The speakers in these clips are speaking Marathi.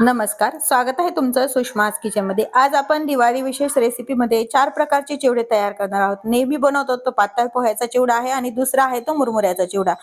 नमस्कार, स्वागत आहे तुमचं सुषमाज किचनमध्ये। आज आपण दिवाळी विशेष रेसिपीमध्ये 4 प्रकारचे चिवडे तयार करणार आहोत। नेहमी बनवतो तो पातळ पोह्याचा चिवडा आहे आणि दुसरा आहे तो मुरमुऱ्याचा चिवडा।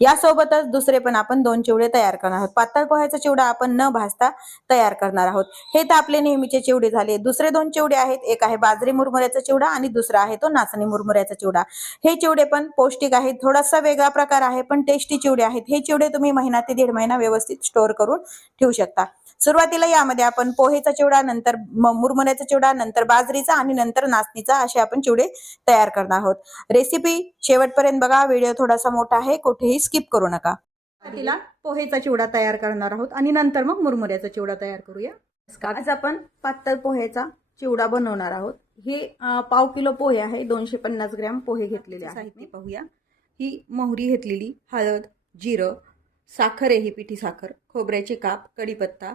यासोबतच दुसरे पण आपण 2 चिवडे तयार करणार आहोत। पातळ पोह्याचा चिवडा आपण न भाजता तयार करणार आहोत। हे तर आपले नेहमीचे चिवडे झाले। दुसरे 2 चिवडे आहेत, एक आहे बाजरी मुरमुऱ्याचा चिवडा आणि दुसरा आहे तो नाचणी मुरमुऱ्याचा चिवडा। हे चिवडे पण पौष्टिक आहेत, थोडासा वेगळा प्रकार आहे पण टेस्टी चिवडे आहेत। हे चिवडे तुम्ही महिना ते 1.5 महिना व्यवस्थित स्टोअर करून ठेवू शकता। सुरुवातीला यामध्ये आपण पोहेचा चिवडा, नंतर मुरमुऱ्याचा चिवडा, नंतर बाजरीचा आणि नंतर नाचणीचा असे आपण चिवडे तयार करणार आहोत। रेसिपी शेवटपर्यंत बघा, व्हिडिओ थोडासा मोठा आहे, कुठेही स्किप करू नका। तिला पोहेचा चिवडा तयार करणार आहोत आणि नंतर मग मुरमुऱ्याचा चिवडा तयार करूया। आज आपण पातळ पोहेचा चिवडा बनवणार आहोत। हे पाव किलो पोहे आहे, 250 ग्रॅम पोहे घेतलेले आहेत। साहित्य पाहूया। ही मोहरी घेतलेली, हळद, जिरं, साखर आहे, ही पिठी साखर, खोबऱ्याचे काप, कढीपत्ता,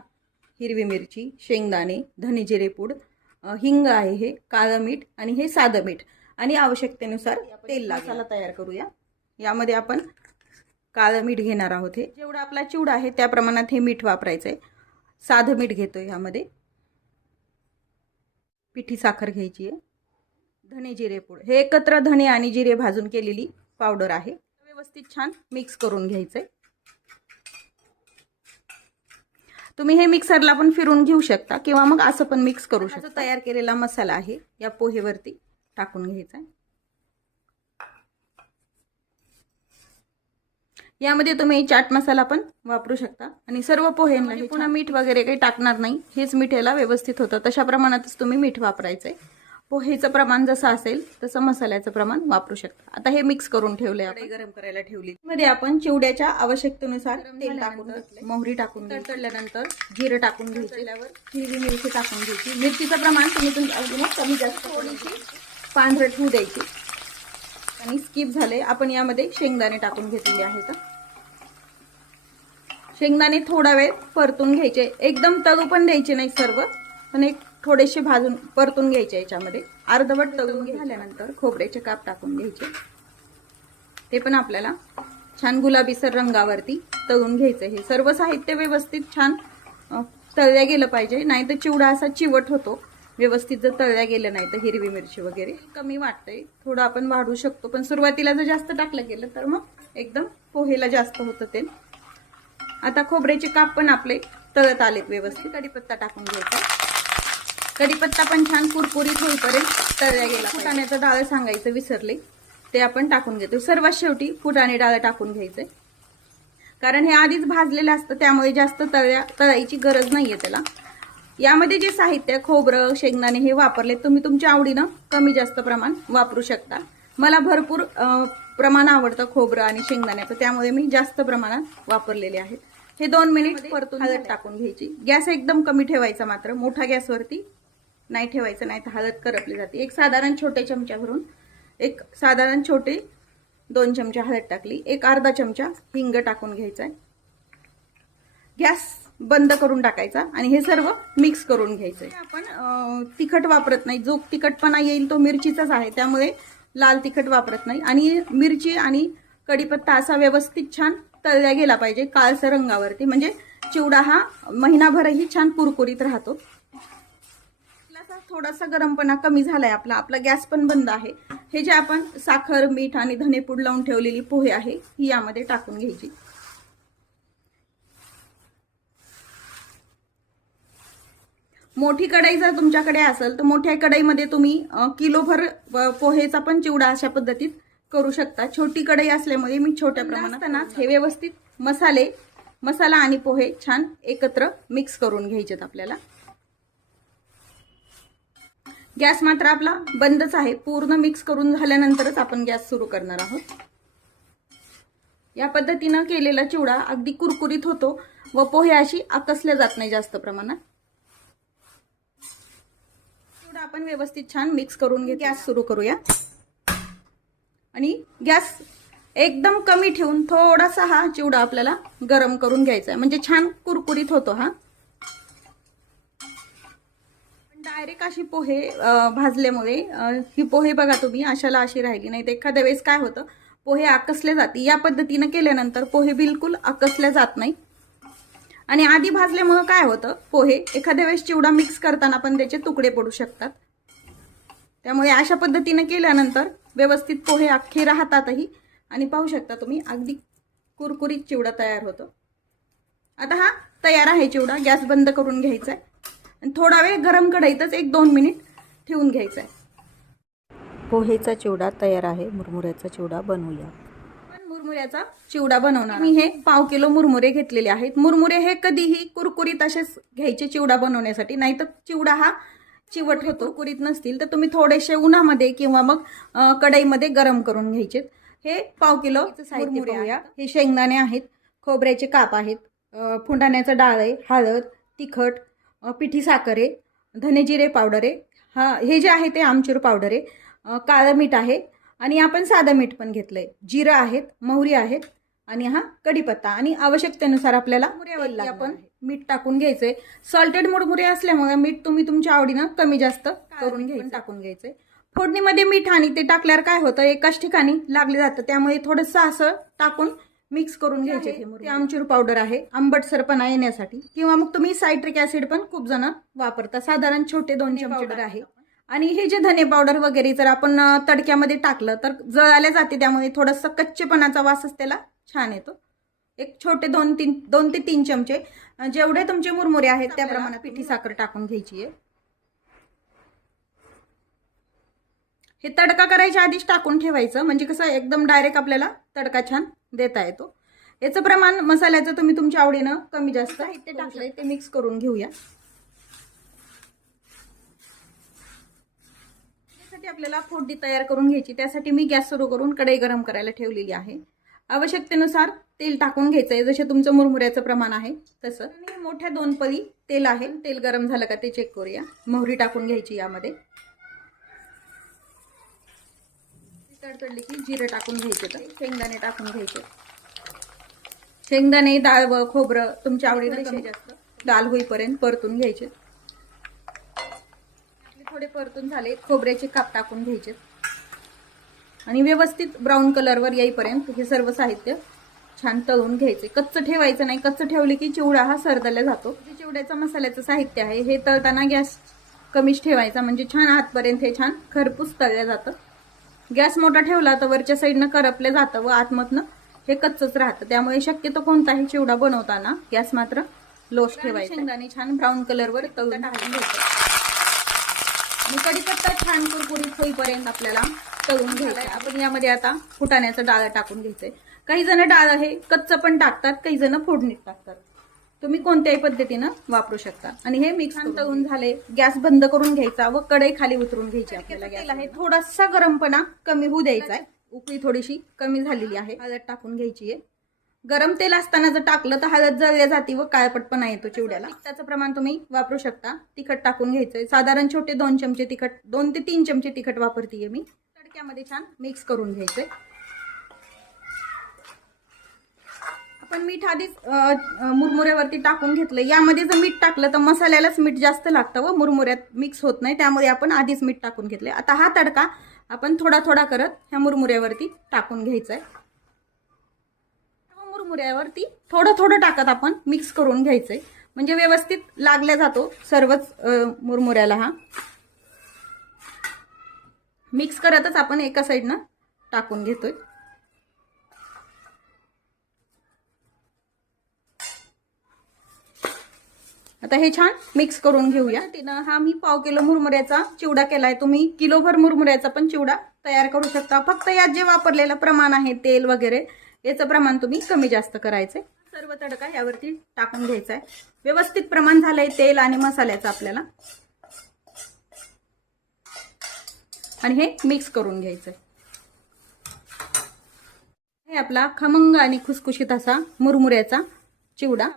हिरवी मिरची, शेंगदाणे, धने जिरे पूड, हिंग आहे, हे काळं मीठ आणि हे साधं मीठ आणि आवश्यकतेनुसार तेल मसाला तयार करूया। यामध्ये आपण काळं मीठ घेणार आहोत। हे जेवढा आपला चिवडा आहे त्या प्रमाणात हे मीठ वापरायचंय। साधं मीठ घेतोय यामध्ये। पिठी साखर घ्यायची आहे, धने जिरे पूड, हे एकत्र धने आणि जिरे भाजून केलेली पावडर आहे। व्यवस्थित छान मिक्स करून घ्यायचंय। तुम्ही हे मिक्सरला पण फिरून घेऊ शकता किंवा मग असं पण मिक्स करू शकता। तयार केलेला मसाला आहे या पोहेवरती टाकून घ्यायचा। यामध्ये तुम्ही चाट मसाला पण वापरू शकता आणि सर्व पोह्यांना पुन्हा मीठ वगैरे काही टाकणार नाही। हेच मीठ याला व्यवस्थित होतं, तशा प्रमाणातच तुम्ही मीठ वापरायचंय। पोहेचं प्रमाण जसं असेल तसं मसाल्याचं प्रमाण वापरू शकता। आता हे मिक्स करून ठेवले, आपण गरम करायला ठेवली। मध्ये आपण चिवड्याच्या आवश्यकतेनुसार तेल टाकून, मोहरी टाकून, तळल्यानंतर जिरं टाकून घ्यायचं, हिरवी मिरची टाकून घ्यायची। मिरचीचं प्रमाण तुम्ही कमी जास्त थोडीशी पांढरट होऊ द्यायची। आणि स्किप झाले, आपण यामध्ये शेंगदाणे टाकून घेतलेले आहेत। शेंगदाणे थोडा वेळ परतून घ्यायचे, एकदम तळू पण द्यायचे नाही सर्व, पण एक थोडेसे भाजून परतून घ्यायचे। याच्यामध्ये अर्धवट तळून झाल्यानंतर खोबऱ्याचे काप टाकून घ्यायचे। ते पण आपल्याला छान गुलाबीसर रंगावरती तळून घ्यायचं। हे सर्व साहित्य व्यवस्थित छान तळल्या गेलं पाहिजे, नाही तर चिवडा असा चिवट होतो। व्यवस्थित जर तळल्या गेलं नाही तर हिरवी मिरची वगैरे कमी वाटतंय, थोडं आपण वाढवू शकतो, पण सुरुवातीला जर जास्त टाकलं गेलं तर मग एकदम पोहेला जास्त होतं तेल। आता खोबऱ्याचे काप पण आपले तळत आलेत व्यवस्थित। कढीपत्ता टाकून घ्यायचा। कढीपत्ता पण छान कुरकुरीत होईपर्यंत तळल्या गेला। फुटाण्याचं डाळ सांगायचं विसरले, ते आपण टाकून घेतो। सर्वात शेवटी फुटाणे डाळ टाकून घ्यायचे, कारण हे आधीच भाजलेलं असतं, त्यामुळे जास्त तळायची गरज नाहीये त्याला। यामध्ये जे साहित्य खोबरं, शेंगदाणे हे वापरले, तुम्ही तुमच्या आवडीनं कमी जास्त प्रमाण वापरू शकता। मला भरपूर प्रमाण आवडतं खोबरं आणि शेंगदाण्याचं, त्यामुळे मी जास्त प्रमाणात वापरलेले आहेत। हे 2 मिनिट परतून हळद टाकून घ्यायची। गॅस एकदम कमी ठेवायचा, मात्र मोठा गॅसवरती नाही ठेवायचं, नाही तर हळद करपली जाते। एक साधारण छोटे चमचा भरून, एक साधारण छोटे 2 चमचे हळद टाकली, एक अर्धा चमचा हिंग टाकून घ्यायचा। गॅस बंद करून टाकायचा आणि हे सर्व मिक्स करून घ्यायचंय। आपण तिखट वापरत नाही, जो तिखटपणा येईल तो मिरचीचाच आहे, त्यामुळे लाल तिखट वापरत नाही। आणि मिरची आणि कढीपत्ता असा व्यवस्थित छान तळल्या गेला पाहिजे काळसर रंगावरती, म्हणजे चिवडा हा महिनाभरही छान कुरकुरीत राहतो। थोडासा गरमपणा कमी झालाय आपला गॅस पण बंद आहे। हे जे आपण साखर, मीठ आणि धनेपूड लावून ठेवलेली पोहे आहे ही यामध्ये टाकून घ्यायची। मोठी कढई जर तुमच्याकडे असेल तर मोठ्या कढईमध्ये तुम्ही किलोभर पोहेचा पण चिवडा अशा पद्धतीत करू शकता। छोटी कढई असल्यामुळे मी छोट्या प्रमाणात हे व्यवस्थित मसाला आणि पोहे छान एकत्र मिक्स करून घ्यायचेत आपल्याला। गॅस मात्र आपला बंदच आहे, पूर्ण मिक्स करून झाल्यानंतरच आपण गॅस सुरू करणार आहोत। या पद्धतीनं केलेला चिवडा अगदी कुरकुरीत होतो व पोहे अशी आकसले जात नाही जास्त प्रमाणात। चिवडा आपण व्यवस्थित छान मिक्स करून घेऊ। गॅस सुरू करूया आणि गॅस एकदम कमी ठेवून थोडासा हा चिवडा आपल्याला गरम करून घ्यायचा आहे, म्हणजे छान कुरकुरीत होतो हा। डायरेक्ट अशी पोहे भाजल्यामुळे ही पोहे बघा तुम्ही अशाला अशी राहिली नाही, तर एखाद्या वेळेस काय होतं पोहे आकसले जाते। या पद्धतीने केल्यानंतर पोहे बिलकुल आकसले जात नाही। आणि आधी भाजल्यामुळे काय होतं, पोहे एखाद्या वेळेस चिवडा मिक्स करताना पण त्याचे तुकडे पडू शकतात. त्यामुळे अशा पद्धतीने केल्यानंतर व्यवस्थित पोहे अख्खे राहतातही. आणि पाहू शकता तुम्ही अगदी कुरकुरीत चिवडा तयार होतो. आता हा तयार आहे चिवडा. गॅस बंद करून घ्यायचा आहे आणि थोडा वेळ गरम कढईतच 1-2 मिनिट ठेवून घ्यायचा आहे. पोहेचा चिवडा तयार आहे. मुरमुऱ्याचा चिवडा बनवूया. मुरमुऱ्याचा चिवडा बनवणार. मी हे 1/2 किलो मुरमुरे घेतलेले आहेत. मुरमुरे हे कधीही कुरकुरीत असेच घ्यायचे चिवडा बनवण्यासाठी, नाहीतर चिवडा हा चिवट होतो. कुरकुरीत नसतील तर तुम्ही थोडेसे उन्हामध्ये किंवा मग कढईमध्ये गरम करून घ्यायचे. हे 1/2 किलो मुरमुरे आहे. हे शेंगदाणे आहेत, खोबऱ्याचे काप आहेत, फुटाण्याचं डाळ आहे, हळद, तिखट, पिठी साखर आहे, धने जिरे पावडर आहे, हे जे आहे ते आमचूर पावडर आहे, काळं मीठ आहे आणि आपण साधं मीठ पण घेतलंय, जिरं आहेत, मोहरी आहेत आणि हा कढीपत्ता आणि आवश्यकतेनुसार आपल्याला आपण मीठ टाकून घ्यायचंय. सॉल्टेड मुरमुरे असल्यामुळे मीठ तुम्ही तुमच्या आवडीनं कमी जास्त करून घ्यायचं, टाकून घ्यायचंय. फोडणीमध्ये मीठ आणि ते टाकल्यावर काय होतं, एकाच ठिकाणी लागले जातं. त्यामुळे थोडंसं असं टाकून मिक्स करून घ्यायचे. ते आमचूर पावडर आहे आंबटसरपणा येण्यासाठी, किंवा मग तुम्ही सायट्रिक ऍसिड पण खूप जण वापरता. साधारण छोटे 2 चमचे आहे. आणि हे जे धने पावडर वगैरे जर आपण तडक्यामध्ये टाकलं तर जळाले जाते, त्यामुळे थोडंसं कच्चेपणाचा वासच त्याला छान येतो. एक छोटे 2 ते 3 चमचे जेवढे तुमचे मुरमुरे आहेत त्या प्रमाणात पिठी साखर टाकून घ्यायची आहे. हे तडका करायच्या आधीच टाकून ठेवायचं, म्हणजे कसं एकदम डायरेक्ट आपल्याला तडका छान देता येतो. याचं प्रमाण मसाल्याचं तुम्ही तुमच्या आवडीनं कमी जास्त साहित्य टाकलंय ते मिक्स करून घेऊया. त्यासाठी आपल्याला फोडणी तयार करून घ्यायची. त्यासाठी मी गॅस सुरू करून कढई गरम करायला ठेवलेली आहे. आवश्यकतेनुसार तेल टाकून घ्यायचंय, जसे तुमचं मुरमुऱ्याचं प्रमाण आहे तसं. आणि मोठ्या 2 पळी तेल आहे. तेल गरम झालं का ते चेक करूया. मोहरी टाकून घ्यायची यामध्ये. तडतडली की जिरे टाकून घ्यायचे, तर शेंगदाणे टाकून घ्यायचे. शेंगदाणे, डाळ व खोबरं तुमच्या आवडीने कमी जास्त लाल होईपर्यंत परतून घ्यायचे. थोडे परतून झाले, खोबऱ्याचे काप टाकून घ्यायचे आणि व्यवस्थित ब्राऊन कलरवर येईपर्यंत हे सर्व साहित्य छान तळून घ्यायचे. कच्चं ठेवायचं नाही. कच्चं ठेवले की चिवडा हा सरदला जातो. जे चिवड्याचं मसाल्याचं साहित्य आहे हे तळताना गॅस कमीच ठेवायचा, म्हणजे छान आतपर्यंत हे छान खरपूस तळलं जातं. गॅस मोठा ठेवला तर वरच्या साईडनं करपलं जातं व आतमधनं हे कच्चंच राहतं. त्यामुळे शक्यतो कोणताही चिवडा बनवताना गॅस मात्र लोच ठेवायचा. शेंगदाणे छान ब्राऊन कलरवर तळून टाकून घ्यायचं आणि कढीपत्ता छान कुरकुरीत होईपर्यंत आपल्याला तळून घ्यायचा. आपण यामध्ये आता फुटाण्याचं डाळ टाकून घ्यायचंय. काही जण डाळ हे कच्चं पण टाकतात, काही जण फोडणीत टाकतात. तुम्ही कोणत्याही पद्धतीनं वापरू शकता. आणि हे मिक्स तळून झाले, गॅस बंद करून घ्यायचा व कढई खाली उतरून घ्यायची. आपल्याला तेल आहे थोडासा गरमपणा कमी होऊ द्यायचा आहे. उकळी थोडीशी कमी झालेली आहे. हळद टाकून घ्यायची आहे. गरम तेल असताना जर टाकलं तर हळद जळल्या जाते व काळपटपणा येतो चिवड्याला. तिखटाचं प्रमाण तुम्ही वापरू शकता. तिखट टाकून घ्यायचंय. साधारण छोटे 2 चमचे तिखट, 2 ते 3 चमचे तिखट वापरतीये मी. तडक्यामध्ये छान मिक्स करून घ्यायचंय. आपण मीठ आधीच मुरमुऱ्यावरती टाकून घेतलं. यामध्ये जर मीठ टाकलं तर मसाल्यालाच मीठ जास्त लागतं व मुरमुऱ्यात मिक्स होत नाही, त्यामुळे आपण आधीच मीठ टाकून घेतले. आता हा तडका आपण थोडा थोडा करत ह्या मुरमुऱ्यावरती टाकून घ्यायचा आहे. मुरमुऱ्यावरती थोडं थोडं टाकत आपण मिक्स करून घ्यायचंय, म्हणजे व्यवस्थित लागल्या जातो सर्वच मुरमुऱ्याला. हा मिक्स करतच आपण एका साईडनं टाकून घेतोय. आता हे छान मिक्स करून घेऊया. हा मी 1/2 किलो मुरमुऱ्याचा चिवडा केलाय. तुम्ही किलोभर मुरमुऱ्याचा पण चिवडा तयार करू शकता. फक्त यात जे वापरलेलं प्रमाण आहे तेल वगैरे याचं प्रमाण तुम्ही कमी जास्त करायचंय. सर्व तडका यावरती टाकून घ्यायचा आहे. व्यवस्थित प्रमाण झालंय तेल आणि मसाल्याचं आपल्याला, आणि हे मिक्स करून घ्यायचंय. हे आपला खमंग आणि खुसखुशीत असा मुरमुऱ्याचा चिवडा.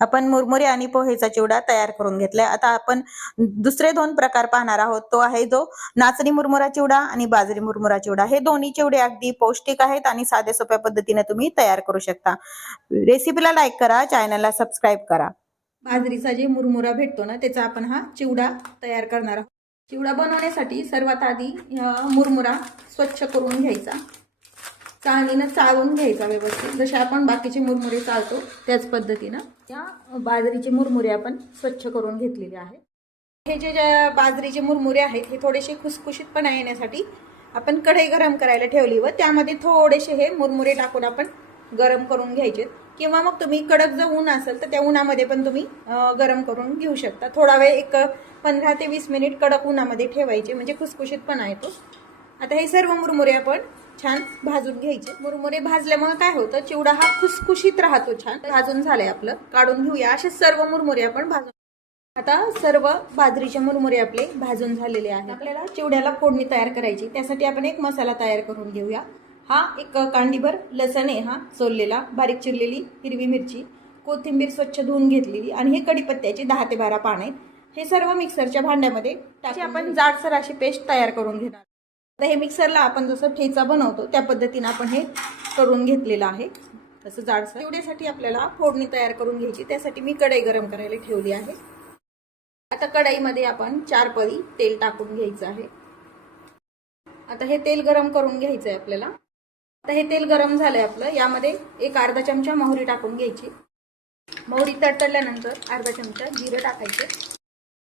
आपण मुरमुरे आणि पोहेचा चिवडा तयार करून घेतलाय. आता आपण दुसरे 2 प्रकार पाहणार आहोत. तो आहे जो नाचणी मुरमुरा चिवडा आणि बाजरी मुरमुरा चिवडा. हे दोन्ही चिवडे अगदी पौष्टिक आहेत आणि साध्या सोप्या पद्धतीने तुम्ही तयार करू शकता. रेसिपीला लाईक करा, चॅनलला सबस्क्राईब करा. बाजरीचा जे मुरमुरा भेटतो ना त्याचा आपण हा चिवडा तयार करणार आहोत. चिवडा बनवण्यासाठी सर्वात आधी मुरमुरा स्वच्छ करून घ्यायचा. चाळणीनं चाळून घ्यायचा व्यवस्थित, जसे आपण बाकीचे मुरमुरे चालतो त्याच पद्धतीनं या बाजरीचे मुरमुरे आपण स्वच्छ करून घेतलेले आहे. हे जे बाजरीचे मुरमुरे आहेत हे थोडेसे खुसखुशीतपणा येण्यासाठी आपण कढई गरम करायला ठेवली व त्यामध्ये थोडेसे हे मुरमुरे टाकून आपण गरम करून घ्यायचे, किंवा मग तुम्ही कडक जर ऊन असेल तर त्या उन्हामध्ये पण तुम्ही गरम करून घेऊ शकता. थोडा वेळ एक 15 ते 20 मिनिट कडक उन्हामध्ये ठेवायचे, म्हणजे खुसखुशीतपणा येतो. आता हे सर्व मुरमुरे आपण छान भाजून घ्यायचे. मुरमुरे भाजल्यामुळे काय होतं, चिवडा हा खुसखुशीत राहतो. छान भाजून झालंय आपलं, काढून घेऊया. असे सर्व मुरमुरे आपण भाजून. आता सर्व बाजरीचे मुरमुरे आपले भाजून झालेले आहेत. आपल्याला चिवड्याला फोडणी तयार करायची, त्यासाठी आपण एक मसाला तयार करून घेऊया. हा एक कांडीभर लसण आहे, हा सोललेला, बारीक चिरलेली हिरवी मिरची, कोथिंबीर स्वच्छ धुवून घेतलेली आणि हे कढीपत्त्याची 10 ते 12 पाने आहेत. हे सर्व मिक्सरच्या भांड्यामध्ये टाकून आपण जाडसर अशी पेस्ट तयार करून घेणार. तर हे मिक्सरला आपण जसं ठेचा बनवतो त्या पद्धतीने आपण हे करून घेतलेलं आहे, तसं जाडसर. चिवड्यासाठी आपल्याला फोडणी तयार करून घ्यायची, त्यासाठी मी कढई गरम करायला ठेवली आहे. आता कढईमध्ये आपण 4 पळी तेल टाकून घ्यायचं आहे. आता हे तेल गरम करून घ्यायचं आहे आपल्याला. आता हे तेल गरम झालंय आपलं, यामध्ये एक अर्धा चमचा मोहरी टाकून घ्यायची. मोहरी तडतडल्यानंतर अर्धा चमचा जिरं टाकायचे.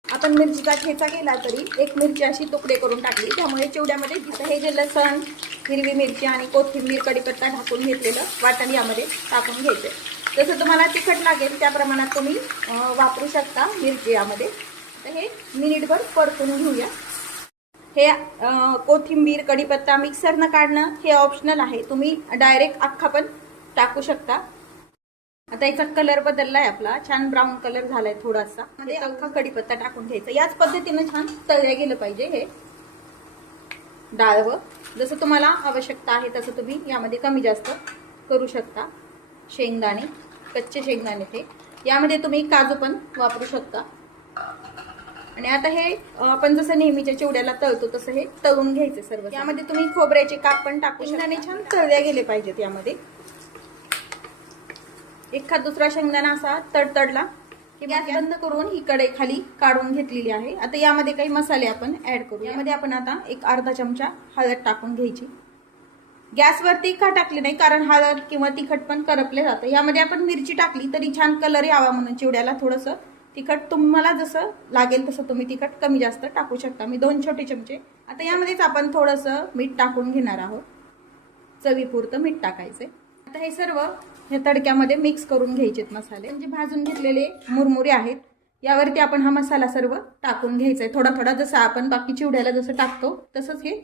आपण मिरचीचा ठेचा केला तरी एक मिरची अशी तुकडे करून टाकली, त्यामुळे चिवड्यामध्ये हे जे लसण, हिरवी मिरची आणि कोथिंबीर, कढीपत्ता ढाकून घेतलेलं वाटण यामध्ये टाकून घ्यायचे. जसं तुम्हाला तिखट लागेल त्या प्रमाणात तुम्ही वापरू शकता मिरची यामध्ये. तर हे मिनिटभर परतून घेऊया. हे कोथिंबीर, कढीपत्ता मिक्सरनं काढणं हे ऑप्शनल आहे, तुम्ही डायरेक्ट अख्खा पण टाकू शकता. आता याचा कलर बदललाय आपला, छान ब्राऊन कलर झालाय थोडासा. मध्ये अख्खा कढीपत्ता टाकून घ्यायचा. याच पद्धतीनं छान तळले गेलं पाहिजे हे डाळवं. जसं तुम्हाला आवश्यकता आहे तसं तुम्ही यामध्ये कमी जास्त करू शकता. शेंगदाणे, कच्चे शेंगदाणे ते यामध्ये तुम्ही काजू पण वापरू शकता. आणि आता हे आपण जसं नेहमीच्या चिवड्याला तळतो तसं हे तळून घ्यायचे सर्व. यामध्ये तुम्ही खोबऱ्याचे काप पण टाकू शकता. शेंगदाणे छान तळले गेले पाहिजेत यामध्ये. एखाद दुसरा शेंगदाणा असा तडतडला की गॅस बंद करून ही कढई खाली काढून घेतलेली आहे. आता यामध्ये काही मसाले आपण ऍड करू. यामध्ये आपण आता एक अर्धा चमचा हळद टाकून घ्यायची. गॅसवरती का टाकली नाही, कारण हळद किंवा तिखट पण करपले जातं. यामध्ये आपण मिरची टाकली तरी छान कलर यावा म्हणून चिवड्याला थोडंसं तिखट तुम्हाला जसं लागेल तसं तुम्ही तिखट कमी जास्त टाकू शकता. मी 2 छोटे चमचे. आता यामध्येच आपण थोडंसं मीठ टाकून घेणार आहोत, चवीपुरतं मीठ टाकायचंय. आता हे सर्व या तडक्यामध्ये मिक्स करून घ्यायचेत मसाले. म्हणजे भाजून घेतलेले मुरमुरे आहेत यावरती आपण हा मसाला सर्व टाकून घ्यायचा आहे. थोडा थोडा जसं आपण बाकी चिवड्याला जसं टाकतो तसंच हे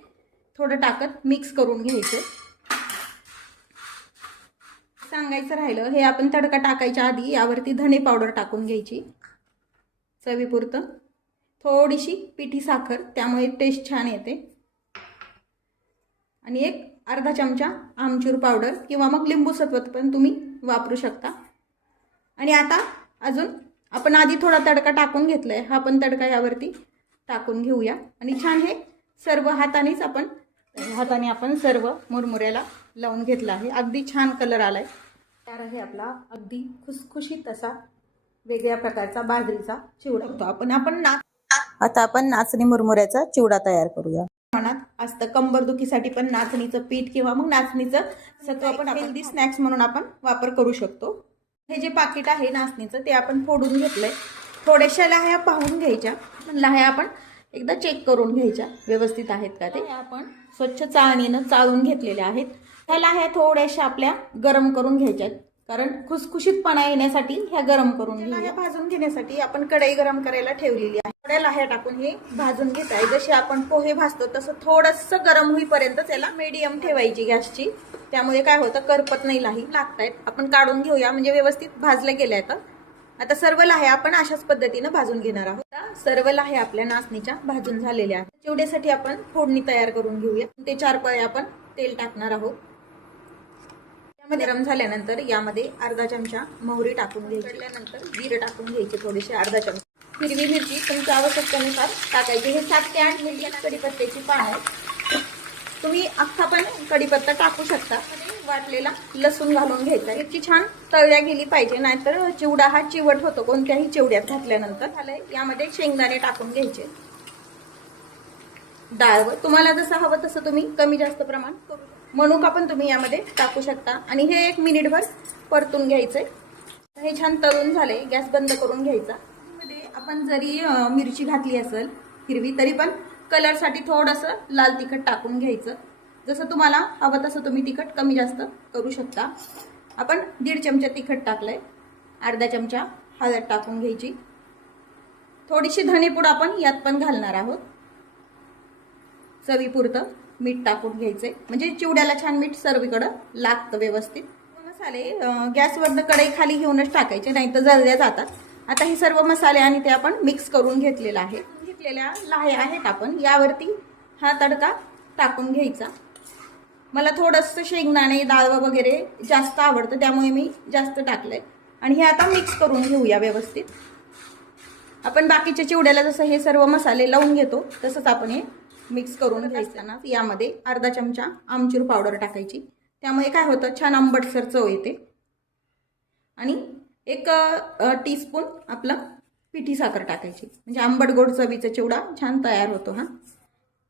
थोडं टाकत मिक्स करून घ्यायचं. सांगायचं राहिलं, हे आपण तडका टाकायच्या आधी यावरती धणे पावडर टाकून घ्यायची चवीपुरतं. थोडीशी पिठी साखर, त्यामुळे टेस्ट छान येते. आणि एक अर्धा चमचा आमचूर पावडर किंवा मग लिंबू सत्व पण तुम्ही वापरू शकता. आणि आता अजून आपण आधी थोडा तडका टाकून घेतलाय, हा पण तडका यावरती टाकून घेऊया. आणि छान हे सर्व हाताने आपण सर्व मुरमुऱ्याला लावून घेतलं आहे. अगदी छान कलर आलाय. तयार आहे आपला अगदी खुसखुशीत असा वेगळ्या प्रकारचा बाजरीचा चिवडा. आता आपण नाचणी मुरमुऱ्याचा चिवडा तयार करूया. मनात असतं कंबरदुखीसाठी पण नाचणीचं पीठ किंवा मग नाचणीचं सत्व पण हेल्दी स्नॅक्स म्हणून आपण वापर करू शकतो. हे जे पाकिट आहे नाचणीचं ते आपण फोडून घेतलंय. थोड्याशा लाह्या पाहून घ्यायच्या, लाह्या आपण एकदा चेक करून घ्यायच्या व्यवस्थित आहेत का ते. आपण स्वच्छ चाळणीनं चाळून घेतलेल्या आहेत. ह्या लाह्या थोड्याशा आपल्या गरम करून घ्यायच्यात, कारण खुसखुशीतपणा येण्यासाठी ह्या गरम करून घ्या. भाजून घेण्यासाठी आपण कढई गरम करायला ठेवलेली आहे. थोड्या लाह्या टाकून हे भाजून घेत आहे. जसे आपण पोहे भाजतो तसं थोडंसं गरम होईपर्यंत त्याला मीडियम ठेवायची गॅसची. त्यामुळे काय होतं, करपत नाही, लाही लागतायत. आपण काढून घेऊया, म्हणजे व्यवस्थित भाजल्या गेल्या आहेत. आता सर्व लाह्या आपण अशाच पद्धतीनं भाजून घेणार आहोत. सर्व लाह्या आपल्या नाचणीच्या भाजून झालेल्या आहेत. चिवड्यासाठी आपण फोडणी तयार करून घेऊया. ते 4 पळे आपण तेल टाकणार आहोत. गरम झाल्यानंतर यामध्ये अर्धा चमचा मोहरी टाकून घ्यायची. त्यानंतर जिरे टाकून घ्यायचे थोडेसे, अर्धा चमचा. हिरवी मिरची तुमच्या आवश्यकतेनुसार टाकायची. हे 7 ते 8 मिरची कढीपत्त्याची पानं. तुम्ही अख्खा पण कढीपत्ता टाकू शकता. वाटलेला लसूण घालून घ्यायचा. मिरची छान तळल्या गेली पाहिजे, नाहीतर चिवडा हा चिवट होतो कोणत्याही चिवड्यात घातल्यानंतर. झालंय, यामध्ये शेंगदाणे टाकून घ्यायचे. डाळ तुम्हाला जसं हवं तसं तुम्ही कमी जास्त प्रमाण करू शकता. मनुका पण तुम्ही यामध्ये टाकू शकता आणि हे 1 मिनिटभर परतून घ्यायचंय. हे छान तळून झाले, गॅस बंद करून घ्यायचा. मध्ये आपण जरी मिरची घातली असेल हिरवी तरी पण कलरसाठी थोडंसं लाल तिखट टाकून घ्यायचं. जसं तुम्हाला हवं तसं तुम्ही तिखट कमी जास्त करू शकता. आपण 1.5 चमचा तिखट टाकलंय, अर्धा चमचा हळद टाकून घ्यायची. थोडीशी धनेपूड आपण यात पण घालणार आहोत. चवीपुरतं मीठ टाकून घ्यायचंय, म्हणजे चिवड्याला छान मीठ सर्वीकडं लागतं व्यवस्थित. मसाले गॅसवरनं कढई खाली घेऊनच टाकायचे, नाही तर जळल्या जातात. आता हे सर्व मसाले आणि ते आपण मिक्स करून घेतलेला आहे. घेतलेल्या लाह्या आहेत आपण यावरती हा तडका टाकून घ्यायचा. मला थोडंसं शेंगदाणे डाळ वगैरे जास्त आवडतं, त्यामुळे मी जास्त टाकलंय. आणि हे आता मिक्स करून घेऊया व्यवस्थित. आपण बाकीच्या चिवड्याला जसं हे सर्व मसाले लावून घेतो तसंच आपण हे मिक्स करून घ्यायचं ना. यामध्ये अर्धा चमचा आमचूर पावडर टाकायची, त्यामुळे काय होतं छान आंबटसर चव येते. आणि 1 टीस्पून आपलं पिठी साखर टाकायची, म्हणजे आंबट गोड चवीचा चिवडा छान तयार होतो हा.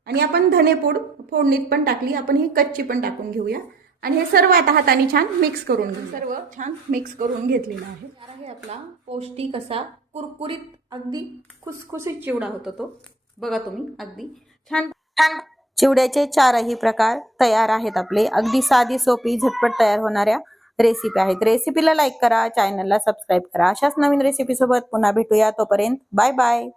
आणि आपण धनेपूड फोडणीत पण टाकली, आपण ही कच्ची पण टाकून घेऊया. आणि हे सर्व आता हाताने छान मिक्स करून घेऊ. सर्व छान मिक्स करून घेतलेलं आहे. हे आपला पौष्टिक असा कुरकुरीत अगदी खुसखुशीत चिवडा होतो तो. बघा तुम्ही, अगदी छान छान चिवड्याचे 4ही प्रकार तयार आहेत आपले. अगदी साधी सोपी झटपट तयार होणाऱ्या रेसिपी आहेत. रेसिपीला लाईक करा, चॅनलला सबस्क्राईब करा. अशाच नवीन रेसिपी सोबत पुन्हा भेटूया. तोपर्यंत बाय बाय.